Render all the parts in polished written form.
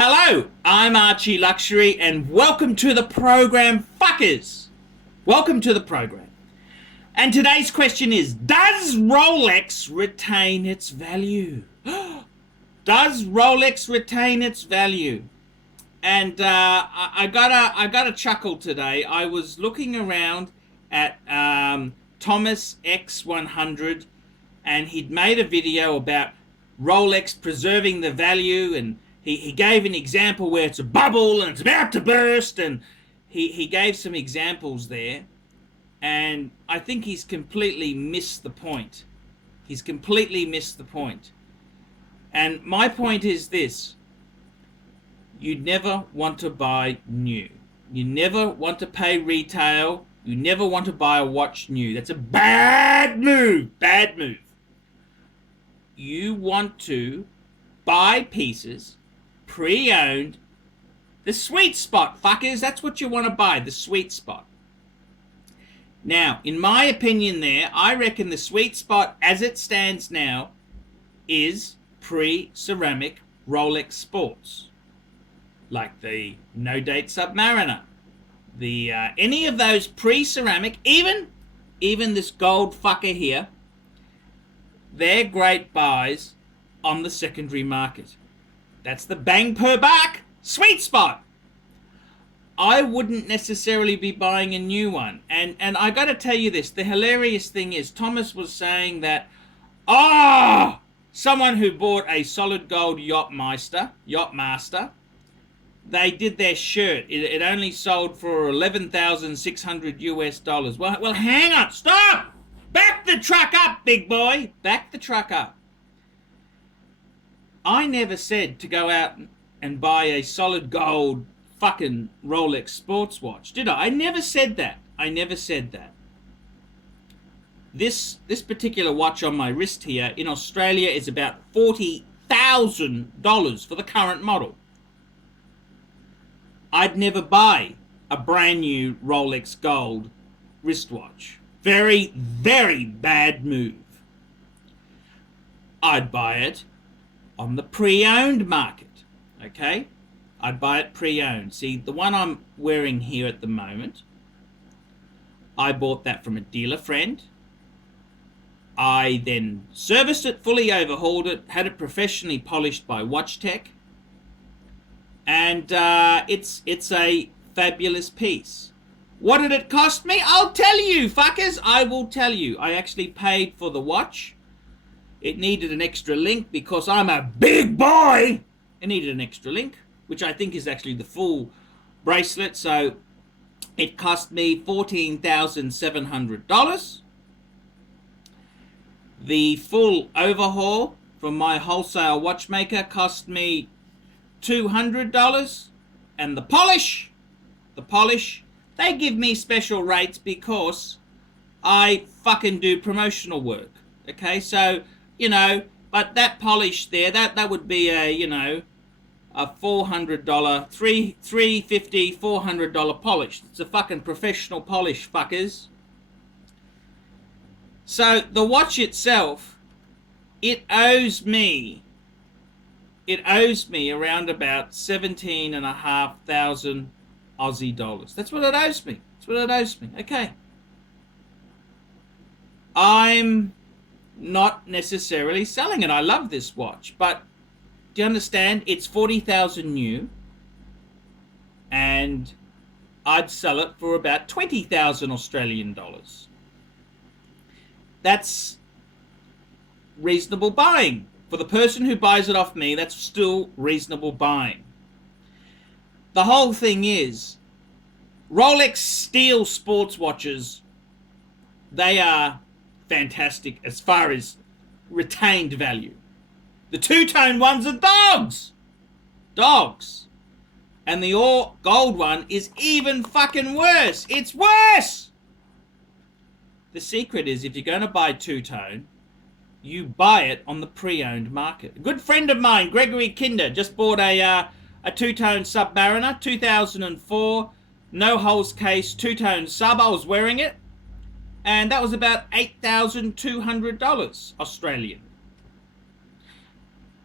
Hello, I'm ArchieLuxury and welcome to the program, fuckers. Welcome to the program. And today's question is, does Rolex retain its value? Does Rolex retain its value? And I got a chuckle today. I was looking around at Thomas X100, and he'd made a video about Rolex preserving the value, and he gave an example where it's a bubble and it's about to burst, and he gave some examples there, and I think he's completely missed the point. He's completely missed the point. And my point is this: you never want to buy new. You never want to pay retail. You never want to buy a watch new. That's a bad move. Bad move. You want to buy pieces pre-owned. The sweet spot, fuckers. That's what you want to buy. The sweet spot. Now, in my opinion there, I reckon the sweet spot as it stands now is pre-ceramic Rolex Sports. Like the No Date Submariner. The any of those pre-ceramic, even this gold fucker here, they're great buys on the secondary market. That's the bang per buck sweet spot. I wouldn't necessarily be buying a new one. And I got to tell you this, the hilarious thing is Thomas was saying that, someone who bought a solid gold Yachtmaster, they did their shirt. It only sold for $11,600 US. Well, hang on, stop! Back the truck up, big boy. Back the truck up. I never said to go out and buy a solid gold fucking Rolex sports watch, did I? I never said that. I never said that. This particular watch on my wrist here in Australia is about $40,000 for the current model. I'd never buy a brand new Rolex gold wristwatch. Very, very bad move. I'd buy it on the pre-owned market, okay? I'd buy it pre-owned. See, the one I'm wearing here at the moment, I bought that from a dealer friend. I then serviced it, fully overhauled it, had it professionally polished by Watch Tech, and it's a fabulous piece. What did it cost me? I'll tell you, fuckers. I will tell you. I actually paid for the watch. It needed an extra link because I'm a big boy. It needed an extra link, which I think is actually the full bracelet. So it cost me $14,700. The full overhaul from my wholesale watchmaker cost me $200. And the polish, they give me special rates because I fucking do promotional work. Okay, so, you know, but that polish there, that would be a, you know, a $400, $350, $400 polish. It's a fucking professional polish, fuckers. So the watch itself, it owes me around about 17,500 Aussie dollars. That's what it owes me. Okay. I'm not necessarily selling it. I love this watch, but do you understand? It's 40,000 new, and I'd sell it for about 20,000 Australian dollars. That's reasonable buying. For the person who buys it off me, that's still reasonable buying. The whole thing is, Rolex steel sports watches, they are fantastic as far as retained value. The two-tone ones are dogs. And the all gold one is even fucking worse. It's worse. The secret is, if you're going to buy two-tone, you buy it on the pre-owned market. A good friend of mine, Gregory Kinder, just bought a two-tone Submariner, 2004, no holes case, two-tone sub. I was wearing it, and that was about $8,200 Australian.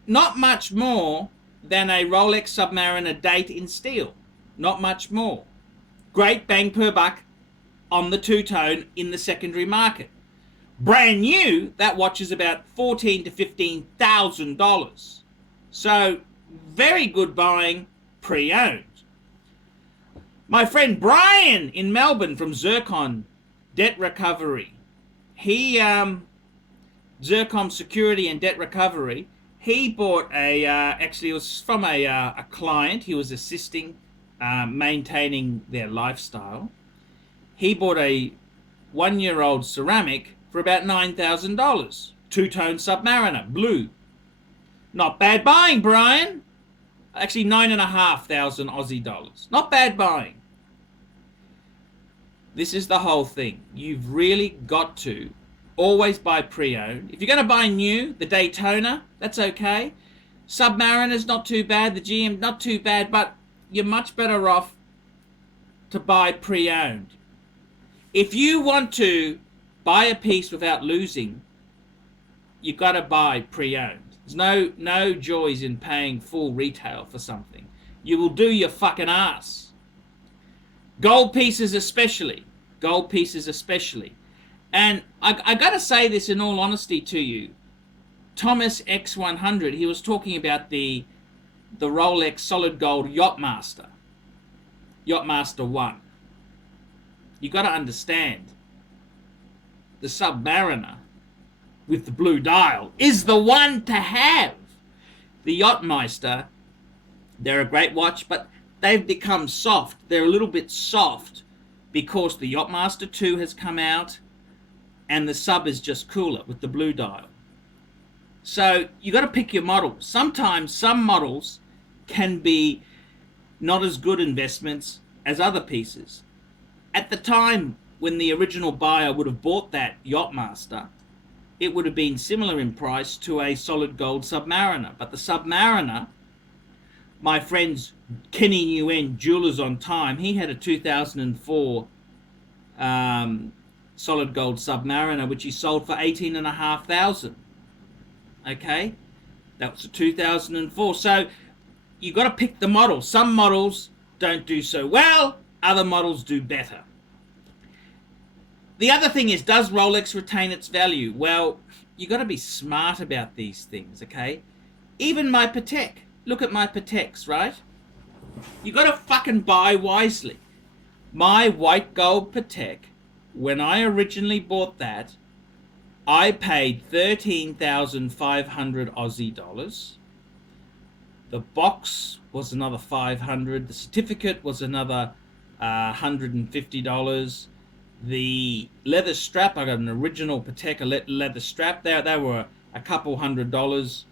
Not much more than a Rolex Submariner date in steel. Not much more. Great bang per buck on the two-tone in the secondary market. Brand new, that watch is about $14,000 to $15,000. So very good buying pre-owned. My friend Brian in Melbourne from Zircon Debt Recovery. He Zircon Security and Debt Recovery. He bought actually it was from a client. He was assisting maintaining their lifestyle. He bought a 1-year-old ceramic for about $9,000. Two-tone Submariner, blue. Not bad buying, Brian. Actually, 9,500 Aussie dollars. Not bad buying. This is the whole thing. You've really got to always buy pre-owned. If you're going to buy new, the Daytona, that's okay. Submariner's not too bad. The GM, not too bad. But you're much better off to buy pre-owned. If you want to buy a piece without losing, you've got to buy pre-owned. There's no joys in paying full retail for something. You will do your fucking ass. Gold pieces especially. Gold pieces especially. And I got to say this in all honesty to you. Thomas X100, he was talking about the Rolex solid gold Yachtmaster. Yachtmaster 1. You got to understand, the Submariner with the blue dial is the one to have. The Yachtmeister, they're a great watch, but they've become soft. They're a little bit soft because the Yachtmaster 2 has come out and the Sub is just cooler with the blue dial. So you got to pick your model. Sometimes some models can be not as good investments as other pieces. At the time when the original buyer would have bought that Yachtmaster, it would have been similar in price to a solid gold Submariner. But the Submariner, my friend's Kenny Nguyen, Jewelers on Time, he had a 2004 solid gold Submariner, which he sold for $18,500. Okay? That was a 2004. So you got to pick the model. Some models don't do so well. Other models do better. The other thing is, does Rolex retain its value? Well, you got to be smart about these things, okay? Even my Patek. Look at my Pateks, right? You got to fucking buy wisely. My white gold Patek, when I originally bought that, I paid 13,500 Aussie dollars. The box was another 500. The certificate was another $150. The leather strap, I got an original Patek leather strap. They were a couple $100.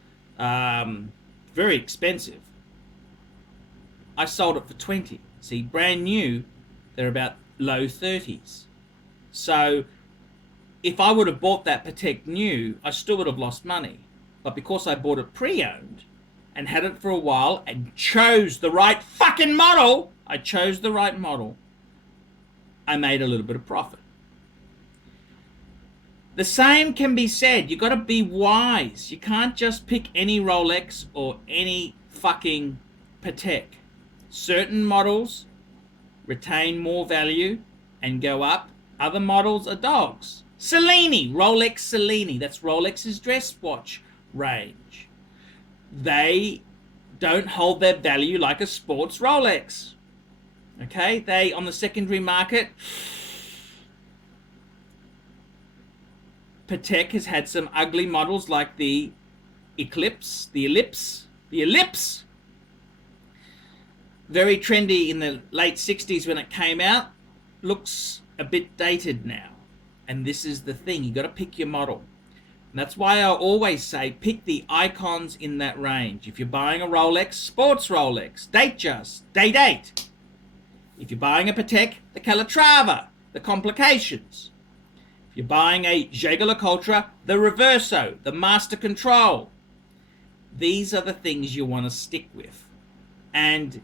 Very expensive. I sold it for 20. See, brand new, they're about low 30s. So if I would have bought that Patek new, I still would have lost money. But because I bought it pre-owned and had it for a while and chose the right fucking model, I made a little bit of profit. The same can be said. You got to be wise. You can't just pick any Rolex or any fucking Patek. Certain models retain more value and go up. Other models are dogs. Cellini, Rolex Cellini. That's Rolex's dress watch range. They don't hold their value like a sports Rolex. Okay, they on the secondary market, Patek has had some ugly models like the Ellipse. Very trendy in the late 60s when it came out. Looks a bit dated now. And this is the thing, you got to pick your model. And that's why I always say pick the icons in that range. If you're buying a Rolex, sports Rolex, day date. If you're buying a Patek, the Calatrava, the Complications. If you're buying a Jaeger-LeCoultre, the Reverso, the Master Control. These are the things you want to stick with. And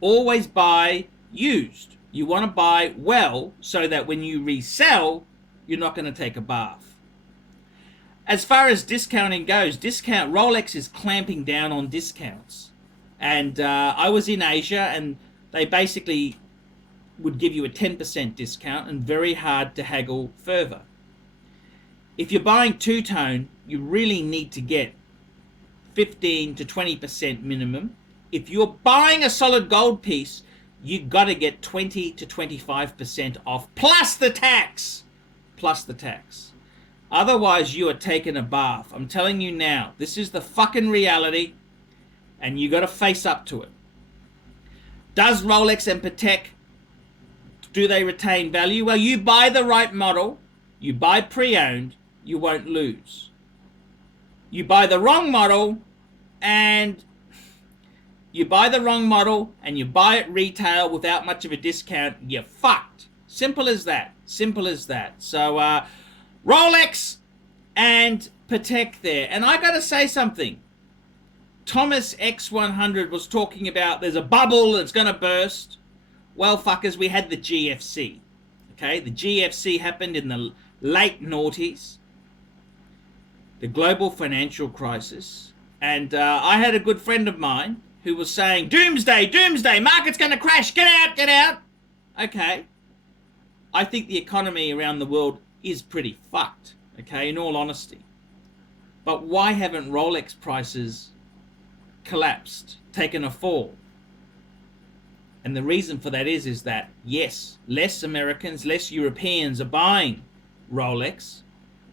always buy used. You want to buy well so that when you resell, you're not going to take a bath. As far as discounting goes, Rolex is clamping down on discounts. And I was in Asia, and they basically would give you a 10% discount and very hard to haggle further. If you're buying two-tone, you really need to get 15 to 20% minimum. If you're buying a solid gold piece, you got to get 20 to 25% off, plus the tax. Plus the tax. Otherwise, you are taking a bath. I'm telling you now, this is the fucking reality, and you got to face up to it. Does Rolex and Patek, do they retain value? Well, you buy the right model, you buy pre-owned, you won't lose. You buy the wrong model, and you buy it retail without much of a discount, you're fucked. Simple as that. Simple as that. So, Rolex and Patek there. And I gotta say something. Thomas X100 was talking about there's a bubble that's gonna burst. Well, fuckers, we had the GFC. Okay, the GFC happened in the late noughties. The global financial crisis. And I had a good friend of mine who was saying, doomsday, doomsday, market's going to crash, get out, get out. Okay. I think the economy around the world is pretty fucked, okay, in all honesty. But why haven't Rolex prices collapsed, taken a fall? And the reason for that is that, yes, less Americans, less Europeans are buying Rolex,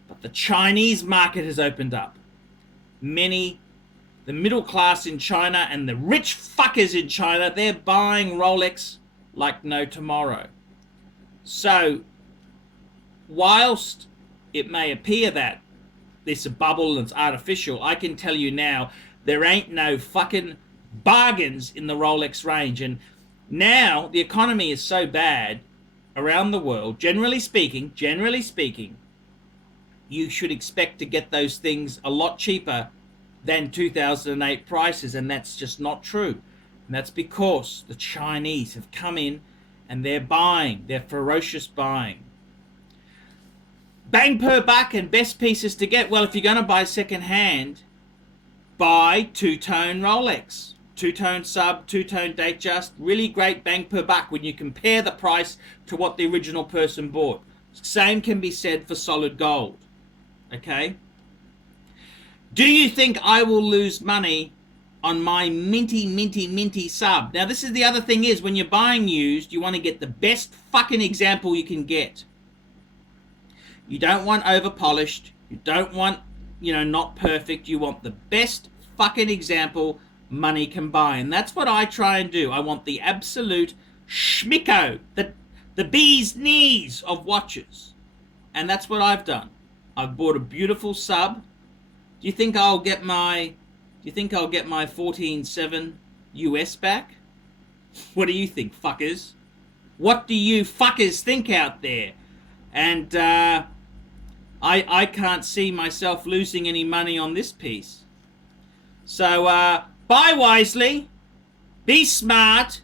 but the Chinese market has opened up. The middle class in China and the rich fuckers in China, they're buying Rolex like no tomorrow. So, whilst it may appear that this a bubble and it's artificial, I can tell you now, there ain't no fucking bargains in the Rolex range. And now the economy is so bad around the world, generally speaking, you should expect to get those things a lot cheaper than 2008 prices, and that's just not true. And that's because the Chinese have come in and they're buying, they're ferocious buying. Bang per buck and best pieces to get. Well, if you're going to buy second hand, buy two-tone Rolex. Two-tone sub, two-tone Datejust, really great bang per buck when you compare the price to what the original person bought. Same can be said for solid gold. Okay? Do you think I will lose money on my minty sub? Now, this is the other thing is, when you're buying used, you want to get the best fucking example you can get. You don't want over-polished. You don't want, not perfect. You want the best fucking example money can buy. And that's what I try and do. I want the absolute schmicko, the bee's knees of watches. And that's what I've done. I've bought a beautiful sub. Do you think I'll get my 14.7 US back? What do you think, fuckers? What do you fuckers think out there? And I can't see myself losing any money on this piece. So buy wisely, be smart,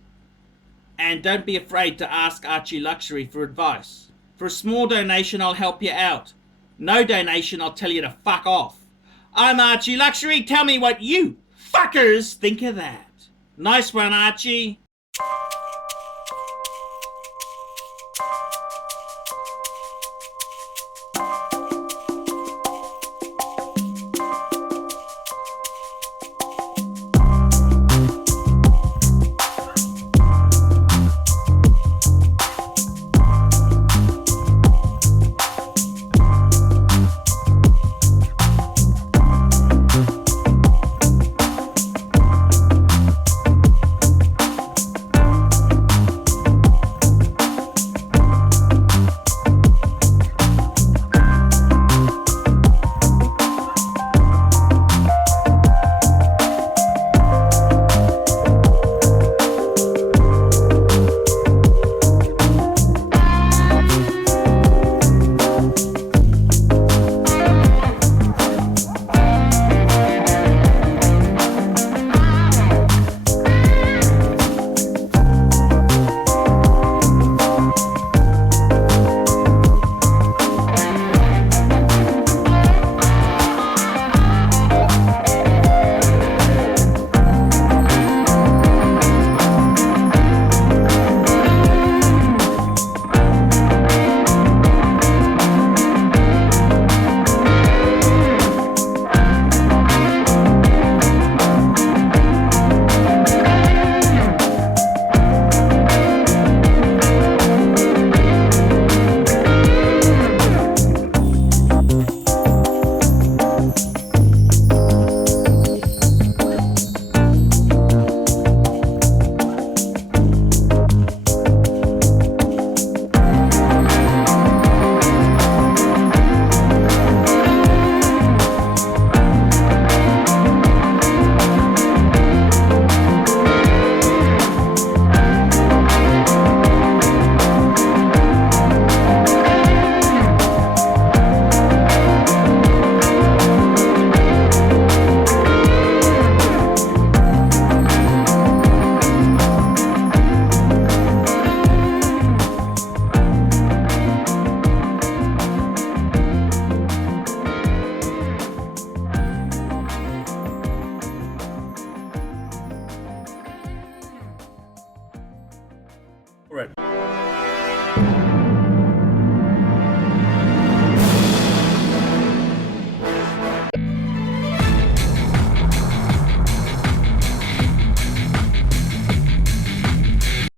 and don't be afraid to ask ArchieLuxury for advice. For a small donation, I'll help you out. No donation, I'll tell you to fuck off. I'm ArchieLuxury. Tell me what you fuckers think of that. Nice one, Archie.